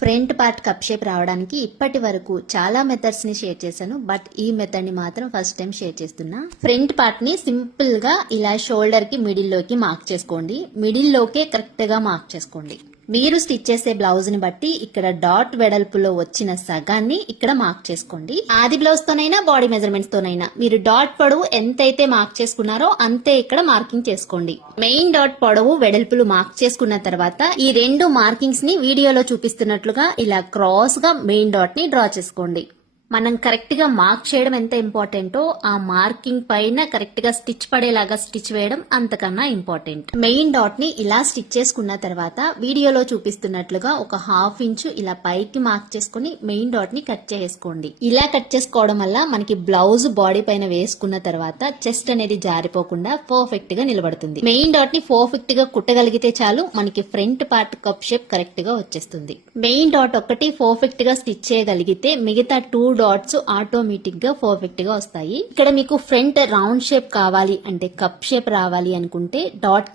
Front part cup shape రావడానికి ఇప్పటి వరకు చాలా మెథడ్స్ ని షేర్ చేశాను. బట్ ఈ మెథడ్ ని మాత్రం ఫస్ట్ టైం షేర్ చేస్తున్నా. ఫ్రంట్ పార్ట్ ని సింపుల్ గా ఇలా షోల్డర్ కి మిడిల్ లోకి మార్క్ చేసుకోండి. మిడిల్ లోకే కరెక్ట్ గా మార్క్ చేసుకోండి. మీరు స్టిచ్ చేసే బ్లౌజ్ ని బట్టి ఇక్కడ డాట్ వెడల్పులో వచ్చిన సగాన్ని ఇక్కడ మార్క్ చేసుకోండి. ఆది బ్లౌజ్ తోనైనా బాడీ మెజర్మెంట్స్ తోనైనా మీరు డాట్ పొడవు ఎంతైతే మార్క్ చేసుకున్నారో అంతే ఇక్కడ మార్కింగ్ చేసుకోండి. మెయిన్ డాట్ పొడవు వెడల్పులు మార్క్ చేసుకున్న తర్వాత ఈ రెండు మార్కింగ్స్ ని వీడియోలో చూపిస్తున్నట్లుగా ఇలా క్రాస్ గా మెయిన్ డాట్ ని డ్రా చేసుకోండి. మనం కరెక్ట్ గా మార్క్ చేయడం ఎంత ఇంపార్టెంటో ఆ మార్కింగ్ పైన కరెక్ట్ గా స్టిచ్ పడేలాగా స్టిచ్ వేయడం అంతకన్నా ఇంపార్టెంట్. మెయిన్ డాట్ ని ఇలా స్టిచ్ చేసుకున్న తర్వాత వీడియోలో చూపిస్తున్నట్లుగా ఒక హాఫ్ ఇంచు ఇలా పైకి మార్క్ చేసుకుని మెయిన్ డాట్ ని కట్ చేసుకోండి. ఇలా కట్ చేసుకోవడం వల్ల మనకి బ్లౌజ్ బాడీ పైన వేసుకున్న తర్వాత చెస్ట్ అనేది జారిపోకుండా పర్ఫెక్ట్ గా నిలబడుతుంది. మెయిన్ డాట్ ని పర్ఫెక్ట్ గా కుట్టగలిగితే చాలు మనకి front part cup shape correct గా వచ్చేస్తుంది. మెయిన్ డాట్ ఒకటి పర్ఫెక్ట్ గా స్టిచ్ చేయగలిగితే మిగతా 2 డాట్స్ ఆటోమేటిక్ గా పర్ఫెక్ట్ గా వస్తాయి. ఇక్కడ మీకు ఫ్రంట్ రౌండ్ షేప్ కావాలి అంటే కప్ షేప్ రావాలి అనుకుంటే డాట్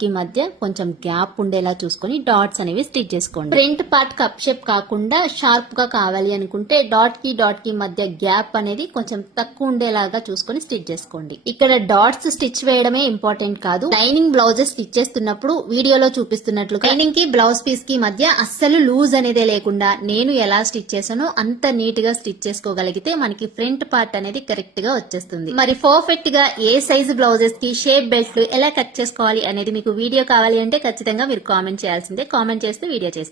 కి మధ్య కొంచెం గ్యాప్ ఉండేలా చూసుకొని డాట్స్ అనేవి స్టిచ్ చేసుకోండి. ఫ్రంట్ పార్ట్ కప్ షేప్ కాకుండా షార్ప్ గా కావాలి అనుకుంటే డాట్ కి మధ్య గ్యాప్ అనేది కొంచెం తక్కువ ఉండేలాగా చూసుకొని స్టిచ్ చేసుకోండి. ఇక్కడ డాట్స్ స్టిచ్ వేయడమే ఇంపార్టెంట్ కాదు. లైనింగ్ బ్లౌజెస్ స్టిచ్ చేస్తున్నప్పుడు వీడియోలో చూపిస్తున్నట్లుగా లైనింగ్ కి బ్లౌజ్ పీస్ కి మధ్య అస్సలు లూజ్ అనేదే లేకుండా నేను ఎలా స్టిచ్ చేశానో అంత నీట్ గా స్టిచ్ చేసుకోగలిగితే మనకి ఫ్రంట్ పార్ట్ అనేది కరెక్ట్ గా వచ్చేస్తుంది. మరి పర్ఫెక్ట్ గా ఏ సైజ్ బ్లౌజెస్ కి షేప్ బెల్ట్లు ఎలా కట్ చేసుకోవాలి అనేది మీకు వీడియో కావాలి అంటే ఖచ్చితంగా మీరు కామెంట్ చేయాల్సిందే. కామెంట్ చేస్తే వీడియో చేస్తాను.